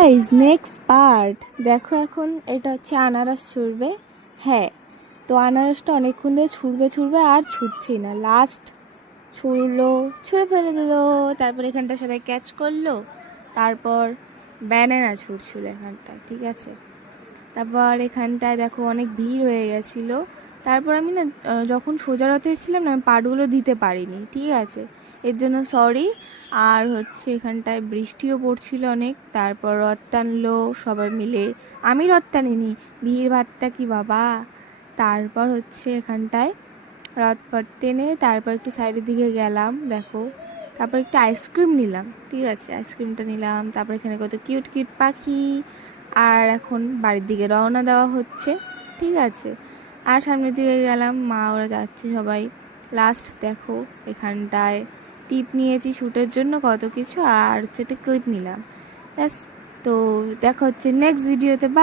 Guys next part দেখো। এখন এটা হচ্ছে আনারস ছুঁড়বে। হ্যাঁ, তো আনারসটা অনেকক্ষণ ধরে ছুঁড়বে আর ছুটছেই না। লাস্ট ছুঁড়লো, ছুঁড়ে ফেলে দিল। তারপর এখানটা সবাই ক্যাচ করলো। তারপর ব্যানানা ছুঁড়ছিল এখানটায়, ঠিক আছে। তারপর এখানটায় দেখো অনেক ভিড় হয়ে গেছিলো। তারপর আমি না যখন সোজা রথে এসেছিলাম না, আমি পাটগুলো দিতে পারিনি, ঠিক আছে, এর জন্য সরি। আর হচ্ছে এখানটায় বৃষ্টিও পড়ছিল অনেক। তারপর রথ টানলো সবাই মিলে, আমি রথ টানিনি, ভিড় ভাট্টা কি বাবা। তারপর হচ্ছে এখানটায় রথ পথ টেনে তারপর একটু সাইডের দিকে গেলাম, দেখো। তারপর একটু আইসক্রিম নিলাম, ঠিক আছে, আইসক্রিমটা নিলাম। তারপর এখানে কত কিউট কিউট পাখি। আর এখন বাড়ির দিকে রওনা দেওয়া হচ্ছে, ঠিক আছে। আর সামনের দিকে গেলাম, মা ওরা যাচ্ছে সবাই। লাস্ট দেখো এখানটায় টিপ নিয়েছি শ্যুটের জন্য কত কিছু, আর হচ্ছে একটা ক্লিপ নিলাম, ব্যাস। তো দেখা হচ্ছে নেক্সট ভিডিওতে।